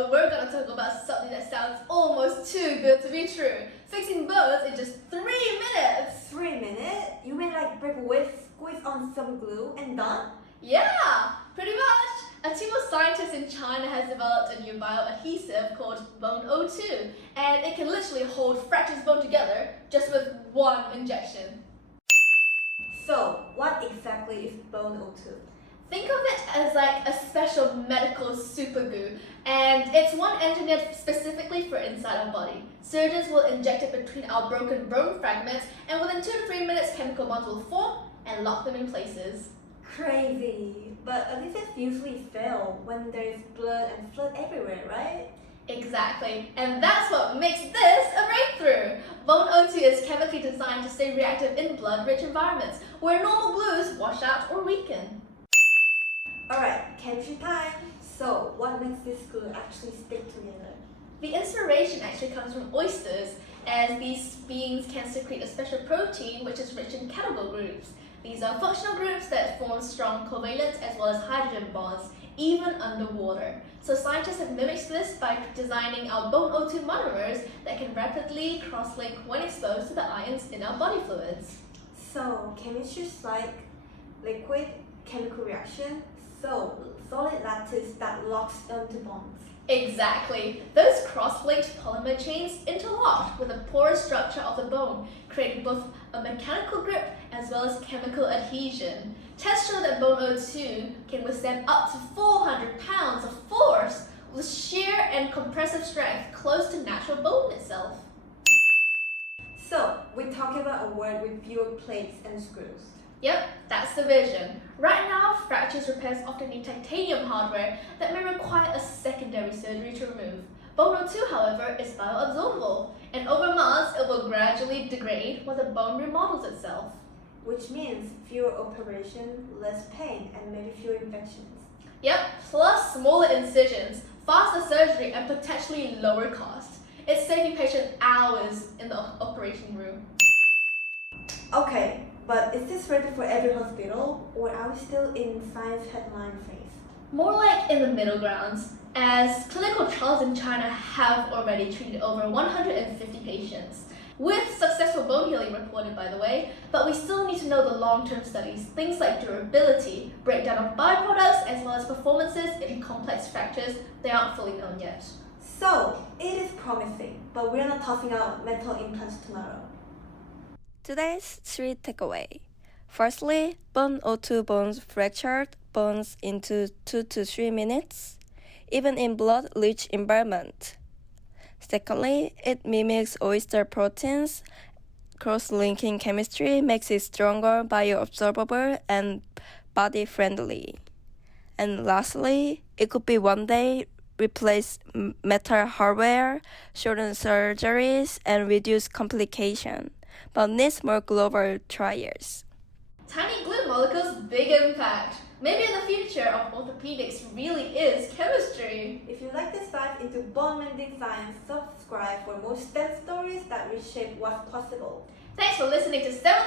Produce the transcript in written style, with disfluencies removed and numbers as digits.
episode, we're going to talk about something that sounds almost too good to be true. Fixing bones in just 3 minutes. 3 minutes? You mean like break width, squeeze on some glue and done? Yeah, pretty much. A team of scientists in China has developed a new bioadhesive called Bone O2, and it can literally hold fractured bone together just with one injection. So, what exactly is Bone O2? Think of it as like a special medical superglue, and it's one engineered specifically for inside our body. Surgeons will inject it between our broken bone fragments, and within 2 to 3 minutes, chemical bonds will form and lock them in places. Crazy. But adhesives usually fail when there is blood and fluid everywhere, right? Exactly, and that's what makes this a breakthrough. Bone O2 is chemically designed to stay reactive in blood-rich environments where normal glues wash out or weaken. Alright, chemistry time. So, what makes this glue actually stick together? The inspiration actually comes from oysters, as these beings can secrete a special protein which is rich in chemical groups. These are functional groups that form strong covalent as well as hydrogen bonds, even underwater. So scientists have mimicked this by designing our Bone O2 monomers that can rapidly cross-link when exposed to the ions in our body fluids. So, chemistry is like liquid chemical reaction, so solid lattice that locks onto bonds. Exactly. Those cross-linked polymer chains interlock with the porous structure of the bone, creating both a mechanical grip as well as chemical adhesion. Tests show that Bone O2 can withstand up to 400 pounds of force with shear and compressive strength close to natural bone itself. So, we're talking about a world with fewer plates and screws. Yep, that's the vision. Right now, fractures repairs often need titanium hardware that may require a secondary surgery to remove. Bone O2, however, is bioabsorbable, and over Mars, it will gradually degrade while the bone remodels itself. Which means fewer operations, less pain, and maybe fewer infections. Yep, plus smaller incisions, faster surgery, and potentially lower cost. It's saving patients hours in the operation room. Okay, but is this ready for every hospital, or are we still in science headline phase? More like in the middle grounds, as clinical trials in China have already treated over 150 patients, with successful bone healing reported, by the way, but we still need to know the long-term studies, things like durability, breakdown of byproducts, as well as performances in complex fractures. They aren't fully known yet. So, it is promising, but we're not tossing out metal implants tomorrow. Today's 3 takeaway. Firstly, Bone O2 bones fractured bones into 2 to 3 minutes, even in blood-rich environment. Secondly, it mimics oyster proteins. Cross-linking chemistry makes it stronger, bioabsorbable, and body-friendly. And lastly, it could be one day replace metal hardware, shorten surgeries, and reduce complications, but needs more global trials. Tiny glue molecules, big impact. Maybe in the future of orthopedics really is chemistry. If you like this dive into bone-mending science, subscribe for more STEM stories that reshape what's possible. Thanks for listening to STEM